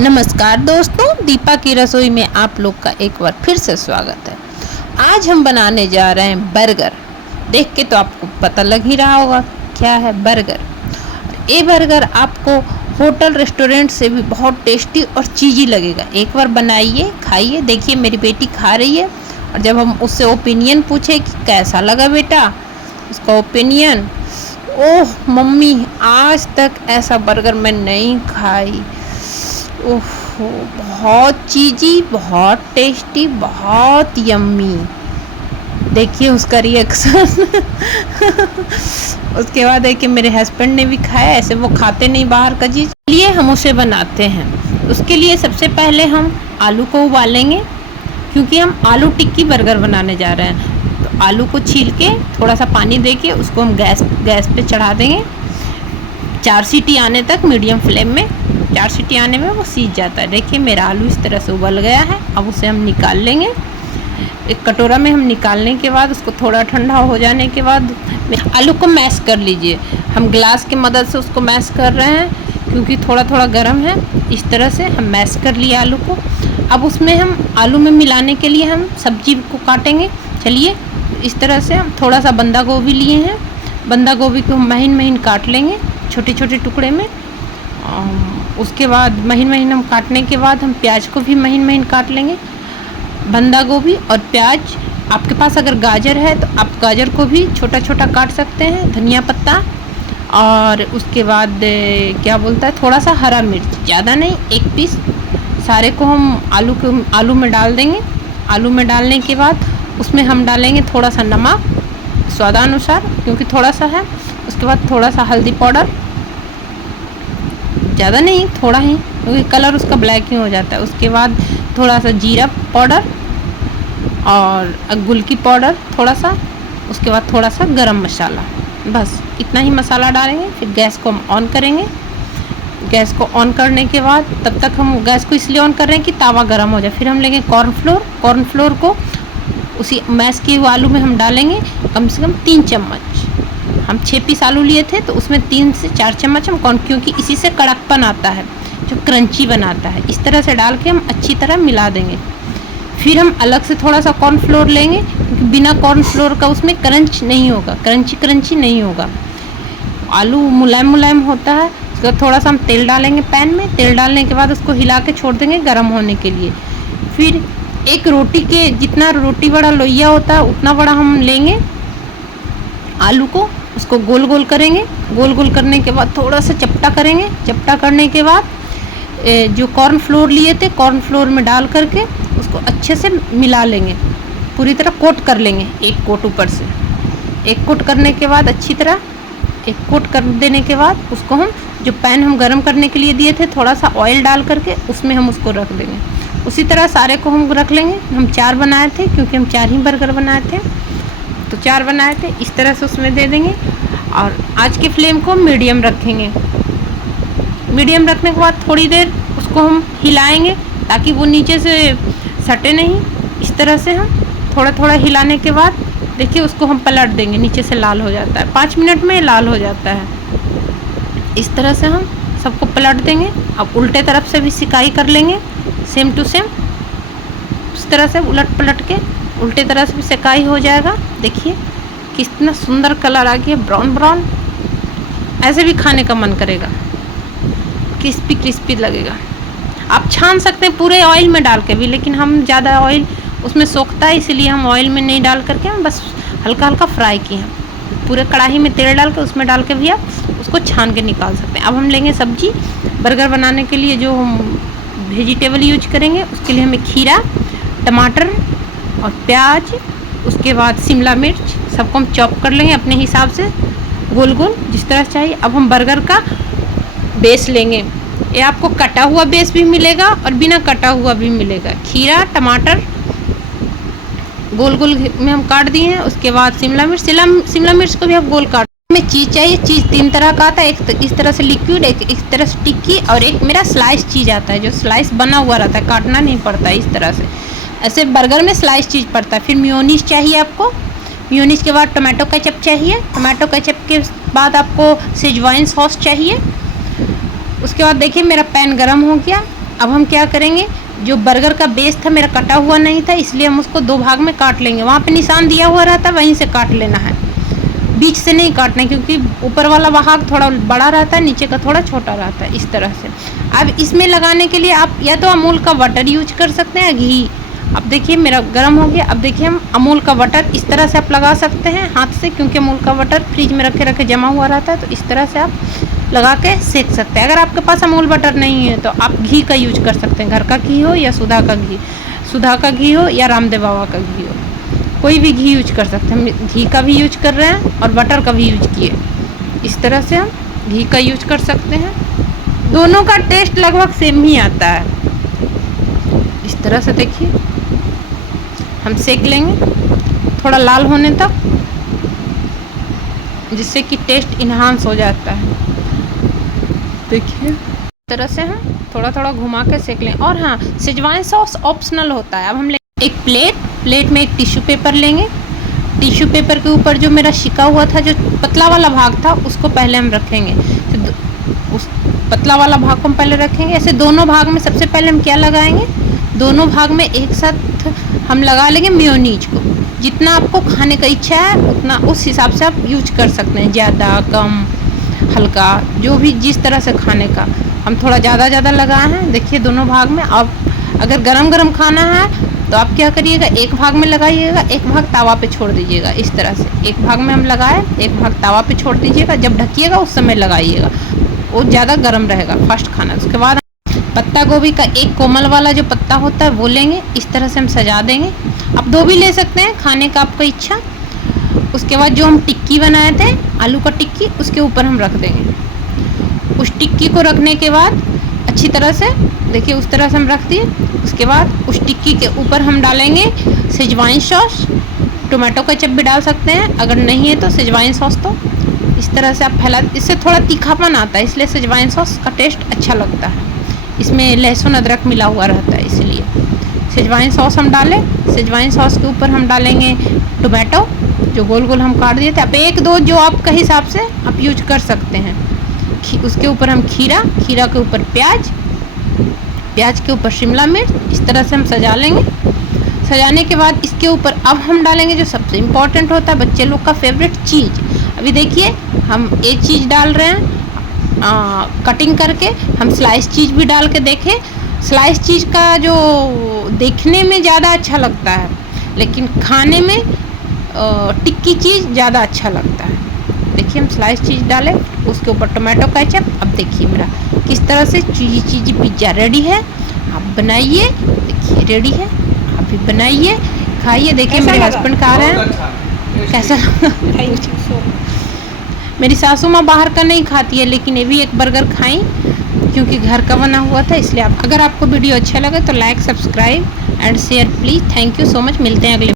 नमस्कार दोस्तों, दीपा की रसोई में आप लोग का एक बार फिर से स्वागत है। आज हम बनाने जा रहे हैं बर्गर। देख के तो आपको पता लग ही रहा होगा क्या है बर्गर। ये बर्गर आपको होटल रेस्टोरेंट से भी बहुत टेस्टी और चीज़ी लगेगा। एक बार बनाइए, खाइए। देखिए मेरी बेटी खा रही है और जब हम उससे ओपिनियन पूछे कि कैसा लगा बेटा, उसका ओपिनियन, ओह मम्मी आज तक ऐसा बर्गर मैं नहीं खाई, ओह बहुत चीज़ी, बहुत टेस्टी, बहुत यम्मी। देखिए उसका रिएक्शन। उसके बाद देखिए मेरे हस्बैंड ने भी खाया। ऐसे वो खाते नहीं बाहर का चीज़, इसलिए हम उसे बनाते हैं। उसके लिए सबसे पहले हम आलू को उबालेंगे, क्योंकि हम आलू टिक्की बर्गर बनाने जा रहे हैं। तो आलू को छील के थोड़ा सा पानी दे के उसको हम गैस पे चढ़ा देंगे 4 सीटी आने तक, मीडियम फ्लेम में। 4 सीटी आने में वो सीज जाता है। देखिए मेरा आलू इस तरह से उबल गया है। अब उसे हम निकाल लेंगे एक कटोरा में। हम निकालने के बाद उसको थोड़ा ठंडा हो जाने के बाद आलू को मैश कर लीजिए। हम ग्लास की मदद से उसको मैश कर रहे हैं, क्योंकि थोड़ा थोड़ा गर्म है। इस तरह से हम मैश कर लिए आलू को। अब उसमें हम आलू में मिलाने के लिए हम सब्जी को काटेंगे। चलिए इस तरह से हम थोड़ा सा बंदा गोभी लिए हैं। बंदा गोभी को हम महीन महीन काट लेंगे छोटे छोटे टुकड़े में। उसके बाद महीन महीन हम काटने के बाद हम प्याज को भी महीन महीन काट लेंगे। बंदा गोभी और प्याज, आपके पास अगर गाजर है तो आप गाजर को भी छोटा छोटा काट सकते हैं। धनिया पत्ता, और उसके बाद क्या बोलता है, थोड़ा सा हरा मिर्च, ज़्यादा नहीं, 1 पीस। सारे को हम आलू में डाल देंगे। आलू में डालने के बाद उसमें हम डालेंगे थोड़ा सा नमक स्वादानुसार, क्योंकि थोड़ा सा है। उसके बाद थोड़ा सा हल्दी पाउडर, ज़्यादा नहीं, थोड़ा ही, क्योंकि कलर उसका ब्लैक ही हो जाता है। उसके बाद थोड़ा सा जीरा पाउडर और गुल की पाउडर थोड़ा सा। उसके बाद थोड़ा सा गरम मसाला, बस इतना ही मसाला डालेंगे। फिर गैस को हम ऑन करेंगे। गैस को ऑन करने के बाद, तब तक हम गैस को इसलिए ऑन कर रहे हैं कि तावा गर्म हो जाए। फिर हम लेंगे कॉर्नफ्लोर को उसी मैश किए हुए आलू में हम डालेंगे, कम से कम 3 चम्मच। हम 6 पीस आलू लिए थे तो उसमें 3 से 4 चम्मच हम क्योंकि इसी से कड़कपन आता है, जो क्रंची बनाता है। इस तरह से डाल के हम अच्छी तरह मिला देंगे। फिर हम अलग से थोड़ा सा कॉर्नफ्लोर लेंगे, क्योंकि बिना कॉर्नफ्लोर का उसमें क्रंच नहीं होगा, क्रंची नहीं होगा। आलू मुलायम मुलायम होता है। उसके बाद थोड़ा सा हम तेल डालेंगे पैन में। तेल डालने के बाद उसको हिला के छोड़ देंगे गर्म होने के लिए। फिर एक रोटी के जितना रोटी बड़ा लोइया होता है उतना बड़ा हम लेंगे आलू को, उसको गोल गोल करेंगे। गोल गोल करने के बाद थोड़ा सा चपटा करेंगे। चपटा करने के बाद जो कॉर्नफ्लोर लिए थे, कॉर्नफ्लोर में डाल करके उसको अच्छे से मिला लेंगे, पूरी तरह कोट कर लेंगे। एक कोट ऊपर से, एक कोट करने के बाद अच्छी तरह एक कोट कर देने के बाद उसको हम जो पैन हम गर्म करने के लिए दिए थे, थोड़ा सा ऑयल डाल करके उसमें हम उसको रख देंगे। उसी तरह सारे को हम रख लेंगे। हम 4 बनाए थे, क्योंकि हम 4 ही बर्गर बनाए थे, तो 4 बनाए थे। इस तरह से उसमें दे देंगे और आज की फ्लेम को मीडियम रखेंगे। मीडियम रखने के बाद थोड़ी देर उसको हम हिलाएंगे, ताकि वो नीचे से सटे नहीं। इस तरह से हम थोड़ा थोड़ा हिलाने के बाद देखिए उसको हम पलट देंगे। नीचे से लाल हो जाता है, 5 मिनट में लाल हो जाता है। इस तरह से हम सबको पलट देंगे। अब उल्टे तरफ से भी सिकाई कर लेंगे, सेम टू सेम। इस तरह से उलट पलट के उल्टे तरह से भी सिकाई हो जाएगा। देखिए कितना सुंदर कलर आ गया, ब्राउन ब्राउन। ऐसे भी खाने का मन करेगा, क्रिस्पी क्रिस्पी लगेगा। आप छान सकते हैं पूरे ऑयल में डाल के भी, लेकिन हम ज़्यादा ऑयल उसमें सोखता है, इसीलिए हम ऑयल में नहीं डाल करके हम बस हल्का हल्का फ्राई किए हैं। पूरे कढ़ाई में तेल डाल के उसमें डाल के भी आप उसको छान के निकाल सकते हैं। अब हम लेंगे सब्जी बर्गर बनाने के लिए। जो हम वेजिटेबल यूज करेंगे उसके लिए हमें खीरा, टमाटर और प्याज, उसके बाद शिमला मिर्च, सबको हम चॉप कर लेंगे अपने हिसाब से, गोल गोल जिस तरह चाहिए। अब हम बर्गर का बेस लेंगे। ये आपको कटा हुआ बेस भी मिलेगा और बिना कटा हुआ भी मिलेगा। खीरा, टमाटर गोल गोल में हम काट दिए हैं। उसके बाद शिमला मिर्च को भी आप गोल काट। में चीज़ चाहिए। चीज़ 3 तरह का आता है, एक तो इस तरह से लिक्विड, एक इस तरह से टिक्की, और एक मेरा स्लाइस चीज़ आता है, जो स्लाइस बना हुआ रहता है, काटना नहीं पड़ता है। इस तरह से ऐसे बर्गर में स्लाइस चीज़ पड़ता है। फिर मेयोनीज चाहिए आपको। मेयोनीज के बाद टोमेटो केचप चाहिए। टोमेटो केचप के बाद आपको शेजवान सॉस चाहिए। उसके बाद देखिए मेरा पैन गरम हो गया। अब हम क्या करेंगे, जो बर्गर का बेस था मेरा कटा हुआ नहीं था, इसलिए हम उसको 2 भाग में काट लेंगे। वहाँ पे निशान दिया हुआ रहता है, वहीं से काट लेना है, बीच से नहीं काटना है, क्योंकि ऊपर वाला भाग थोड़ा बड़ा रहता है, नीचे का थोड़ा छोटा रहता है, इस तरह से। अब इसमें लगाने के लिए आप या तो अमूल का बटर यूज कर सकते हैं, घी। अब देखिए मेरा गर्म हो गया। अब देखिए हम अमूल का बटर इस तरह से आप लगा सकते हैं हाथ से, क्योंकि अमूल का बटर फ्रिज में रखे रखे जमा हुआ रहता है, तो इस तरह से आप लगा के सेक सकते हैं। अगर आपके पास अमूल बटर नहीं है तो आप घी का यूज कर सकते हैं, घर का घी हो या सुधा का घी हो या रामदेव बाबा का घी हो, कोई भी घी यूज कर सकते हैं। हम घी का भी यूज कर रहे हैं और बटर का भी यूज किए, इस तरह से हम घी का यूज कर सकते हैं। दोनों का टेस्ट लगभग सेम ही आता है। इस तरह से देखिए हम सेक लेंगे थोड़ा लाल होने तक, जिससे कि टेस्ट इन्हांस हो जाता है। देखिए इस तरह से हम थोड़ा थोड़ा घुमा के सेक लें। और हाँ, शेजवान सॉस ऑप्शनल होता है। अब हम लेंगे एक प्लेट में एक टिश्यू पेपर लेंगे। टिश्यू पेपर के ऊपर जो मेरा शिका हुआ था, जो पतला वाला भाग था, उसको पहले हम रखेंगे। तो उस पतला वाला भाग को हम पहले रखेंगे। ऐसे दोनों भाग में सबसे पहले हम क्या लगाएंगे, दोनों भाग में एक साथ हम लगा लेंगे मेयोनीज को। जितना आपको खाने का इच्छा है उतना उस हिसाब से आप यूज कर सकते हैं, ज़्यादा कम हल्का, जो भी जिस तरह से खाने का। हम थोड़ा ज़्यादा लगाए हैं, देखिए दोनों भाग में। अब अगर गरम खाना है तो आप क्या करिएगा, एक भाग में लगाइएगा, एक भाग तावा पे छोड़ दीजिएगा। इस तरह से एक भाग में हम लगाए, एक भाग तावा पे छोड़ दीजिएगा। जब ढकिएगा उस समय लगाइएगा, वो ज़्यादा गर्म रहेगा फर्स्ट खाना। उसके बाद पत्ता गोभी का एक कोमल वाला जो पत्ता होता है वो लेंगे, इस तरह से हम सजा देंगे। आप 2 भी ले सकते हैं, खाने का आपका इच्छा। उसके बाद जो हम टिक्की बनाए थे आलू का टिक्की, उसके ऊपर हम रख देंगे। उस टिक्की को रखने के बाद अच्छी तरह से देखिए उस तरह से हम रख दिए। उसके बाद उस टिक्की के ऊपर हम डालेंगे शेजवान सॉस, टोमेटो केचप भी डाल सकते हैं, अगर नहीं है तो शेजवान सॉस। तो इस तरह से आप फैला, इससे थोड़ा तीखापन आता है, इसलिए शेजवान सॉस का टेस्ट अच्छा लगता है। इसमें लहसुन अदरक मिला हुआ रहता है, इसलिए शेजवान सॉस हम डालें। शेजवान सॉस के ऊपर हम डालेंगे टोमेटो, जो गोल गोल हम काट दिए थे। आप 1-2 जो आपके हिसाब से आप यूज कर सकते हैं। उसके ऊपर हम खीरा के ऊपर प्याज के ऊपर शिमला मिर्च, इस तरह से हम सजा लेंगे। सजाने के बाद इसके ऊपर अब हम डालेंगे जो सबसे इम्पोर्टेंट होता है, बच्चे लोग का फेवरेट चीज़। अभी देखिए हम एक चीज़ डाल रहे हैं कटिंग करके, हम स्लाइस चीज़ भी डाल के देखें। स्लाइस चीज़ का जो देखने में ज़्यादा अच्छा लगता है, लेकिन खाने में टिक्की चीज़ ज़्यादा अच्छा लगता है। देखिए हम स्लाइस चीज़ डालें, उसके ऊपर टोमेटो केचप। अब देखिए मेरा किस तरह से चीज़ी पिज्ज़ा रेडी है। आप बनाइए, देखिए रेडी है, आप भी बनाइए, खाइए। देखिए मेरे हस्बैंड खा रहे हैं, कैसा लगा। मेरी सासू माँ बाहर का नहीं खाती है, लेकिन ये भी एक बर्गर खाई क्योंकि घर का बना हुआ था, इसलिए। अगर आपको वीडियो अच्छा लगे तो like, subscribe and share please. Thank you so much. मिलते हैं अगले